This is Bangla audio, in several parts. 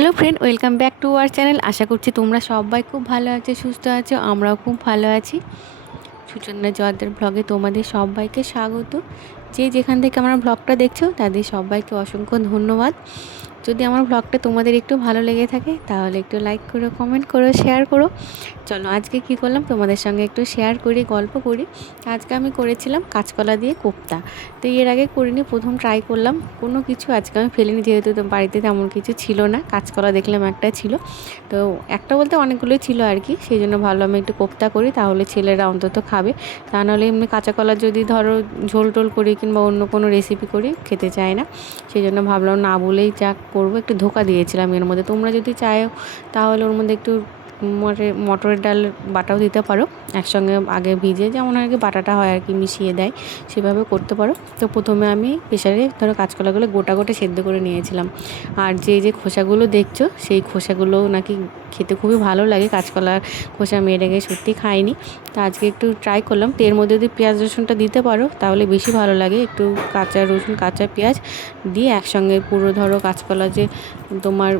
Hello friend, welcome back to our channel. আশা করছি তোমরা সবাই খুব ভালো আছো, সুস্থ আছো। আমরাও খুব ভালো আছি। সুচন্দা জয়দার ব্লগে তোমাদের সবাইকে স্বাগত। যে যেখান থেকে আমার ব্লগটা দেখছো তাদের সবাইকে অসংখ্য ধন্যবাদ। যদি আমার ব্লগটা তোমাদের একটু ভালো লেগে থাকে তাহলে একটু লাইক করো, কমেন্ট করো, শেয়ার করো। চলো আজকে কি করলাম তোমাদের সঙ্গে একটু শেয়ার করি, গল্প করি। আজকে আমি করেছিলাম কাঁচকলা দিয়ে কোপ্তা। তো এর আগে করিনি, প্রথম ট্রাই করলাম। কোনো কিছু আজকে আমি ফেলিনি, যেহেতু তো বাড়িতে তেমন কিছু ছিল না। কাঁচকলা দেখলাম একটা ছিল, তো একটা বলতে অনেকগুলোই ছিল আর কি। সেই জন্য ভাবলাম আমি একটু কোপ্তা করি, তাহলে ছেলেরা অন্তত খাবে। তা নাহলে এমনি কাঁচা কলা যদি ধরো ঝোল টোল করি কিংবা অন্য কোনো রেসিপি করি, খেতে চায় না। সেই জন্য ভাবলাম না বলেই যা করবো। একটু ধোকা দিয়েছিলাম এর মধ্যে। তোমরা যদি চাও তাহলে ওর মধ্যে একটু মটরের ডাল বাটাও দিতে পারো, একসঙ্গে আগে ভিজে, যেমন আর কি বাটাটা হয় আর কি, মিশিয়ে দেয়, সেভাবে করতে পারো। তো প্রথমে আমি প্রেসারে ধরো কাঁচকলাগুলো গোটা গোটা সেদ্ধ করে নিয়েছিলাম। আর যে খোসাগুলো দেখছো সেই খোসাগুলো নাকি খেতে খুবই ভালো লাগে। কাঁচকলার খোসা মেরে গিয়ে সত্যি খাইনি, তো আজকে একটু ট্রাই করলাম। তো এর মধ্যে যদি পেঁয়াজ রসুনটা দিতে পারো তাহলে বেশি ভালো লাগে। একটু কাঁচা রসুন, কাঁচা পেঁয়াজ দিয়ে একসঙ্গে পুরো ধরো কাঁচকলা যে তোমার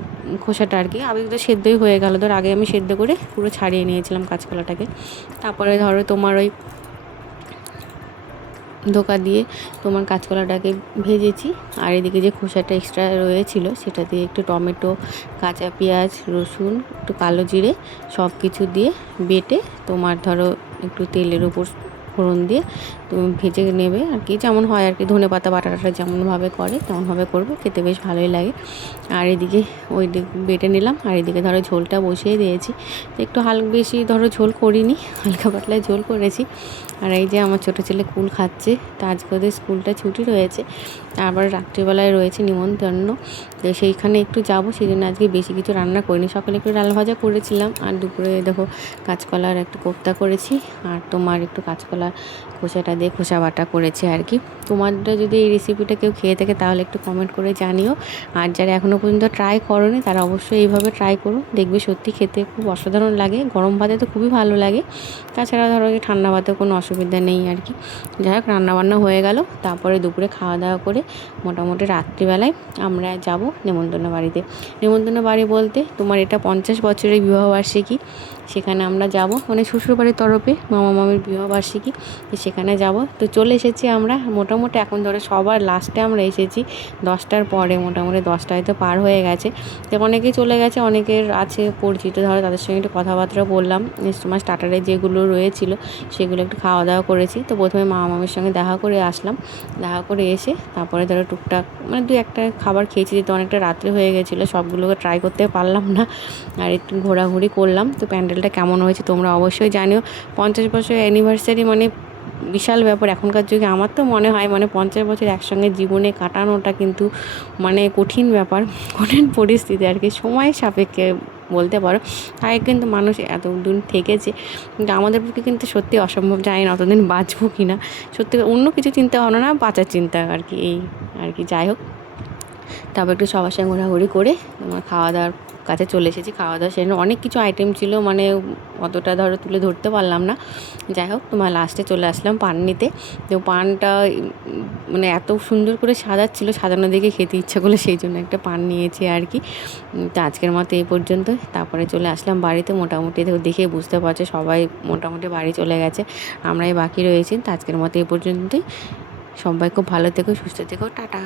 খোসাটা আর কি, আগে তো সেদ্ধই হয়ে গেল। ধর আগে আমি সেদ্ধ করে পুরো ছাড়িয়ে নিয়েছিলাম কাঁচকলাটাকে। তারপরে ধরো তোমার ওই ধোকা দিয়ে তোমার কাঁচকলাটাকে ভেজেছি। আর এদিকে যে খোসাটা এক্সট্রা রয়েছিল সেটা দিয়ে একটু টমেটো, কাঁচা পেঁয়াজ, রসুন, একটু কালো জিরে সব কিছু দিয়ে বেটে তোমার ধরো একটু তেলের উপর ফোড়ন দিয়ে তুমি ভেজে নেবে আর কি, যেমন হয় আর কি। ধনেপাতা বাটাটা যেমনভাবে করে তেমনভাবে করবে, খেতে বেশ ভালোই লাগে। আর এদিকে ওই দিক বেটে নিলাম, আর এদিকে ধরো ঝোলটা বসিয়ে দিয়েছি। তো একটু বেশি ধরো ঝোল করিনি, হালকা পাতলায় ঝোল করেছি। আর এই যে আমার ছোটো ছেলে কুল খাচ্ছে। তো আজকে ওদের স্কুলটা ছুটি রয়েছে, আবার রাত্রিবেলায় রয়েছে নিমন্ত্রণ। তো সেইখানে একটু যাব, সেই জন্য আজকে বেশি কিছু রান্না করিনি। সকালে একটু ডাল ভাজা করেছিলাম, আর দুপুরে দেখো কাঁচকলার একটু কোপ্তা করেছি, আর তোমার একটু কাঁচকলার খোসাটা দিয়ে খোসা বাটা করেছি আর কি। তোমাদের যদি এই রেসিপিটা কেউ খেয়ে থাকে তাহলে একটু কমেন্ট করে জানিও। আর যারা এখনও পর্যন্ত ট্রাই করোনি তারা অবশ্যই এইভাবে ট্রাই করো, দেখবে সত্যি খেতে খুব অসাধারণ লাগে। গরম ভাতে তো খুবই ভালো লাগে, তাছাড়া ধরো যে ঠান্ডা ভাতেও কোনো অসুবিধা নেই আর কি। যাই হোক, রান্নাবান্না হয়ে গেল। তারপরে দুপুরে খাওয়া দাওয়া করে মোটামুটি রাত্রিবেলায় আমরা যাব নেমন্তন্ন বাড়িতে। নেমন্তন্ন বাড়ি বলতে তোমার এটা 50 বছরের বিবাহবার্ষিকী, সেখানে আমরা যাব। মানে শ্বশুরবাড়ির তরফে মামা মামির বিবাহবার্ষিকী, তো সেখানে যাব। তো চলে এসেছি আমরা মোটামুটি, এখন ধরো সবার লাস্টে আমরা এসেছি 10টার পরে, মোটামুটি 10টা হয়তো পার হয়ে গেছে। তো অনেকেই চলে গেছে, অনেকের আছে পরিচিত, ধরো তাদের সঙ্গে একটু কথাবার্তা বললাম। তোমার স্টার্টারে যেগুলো রয়েছিল সেগুলো একটু খাওয়া দাওয়া করেছি। তো প্রথমে মামা মামির সঙ্গে দেখা করে আসলাম। দেখা করে এসে তারপরে ধরো টুকটাক মানে দু একটা খাবার খেয়েছি, যেহেতু অনেকটা রাত্রে হয়ে গেছিলো, সবগুলোকে ট্রাই করতে পারলাম না। আর একটু ঘোরাঘুরি করলাম। তো প্যান্ডেলটা কেমন হয়েছে তোমরা অবশ্যই জানিও। 50 বছর অ্যানিভার্সারি মানে বিশাল ব্যাপার এখনকার যুগে। আমার তো মনে হয় মানে 50 বছর একসঙ্গে জীবনে কাটানোটা কিন্তু মানে কঠিন ব্যাপার, কঠিন পরিস্থিতি আর কি, সময় সাপেক্ষে বলতে পারো। আগে কিন্তু মানুষ এতদিন থেকেছে, কিন্তু আমাদের পক্ষে কিন্তু সত্যি অসম্ভব। জানি না অতদিন বাঁচবো কি না। সত্যি অন্য কিছু চিন্তা ভাবনা না, বাঁচার চিন্তা আর কি, এই আর কি। যাই হোক, তারপর একটু সবার সঙ্গে ঘোরাঘুরি করে তোমার খাওয়া দাওয়ার কাছে চলে এসেছি। খাওয়া দাওয়া সেখানে অনেক কিছু আইটেম ছিল, মানে অতটা ধরো তুলে ধরতে পারলাম না। যাই হোক, তোমার লাস্টে চলে আসলাম পান নিতে। তো পানটা মানে এত সুন্দর করে সাজাচ্ছিল, সাজানো দেখে খেতে ইচ্ছা করলো, সেই জন্য একটা পান নিয়েছি আর কি। তো আজকের মতো এই পর্যন্ত। তারপরে চলে আসলাম বাড়িতে। মোটামুটি দেখে বুঝতে পারছো সবাই মোটামুটি বাড়ি চলে গেছে, আমরাই বাকি রয়েছি। তো আজকের মতো এই পর্যন্তই। সবাই খুব ভালো থেকো, সুস্থ থেকো, টাটা।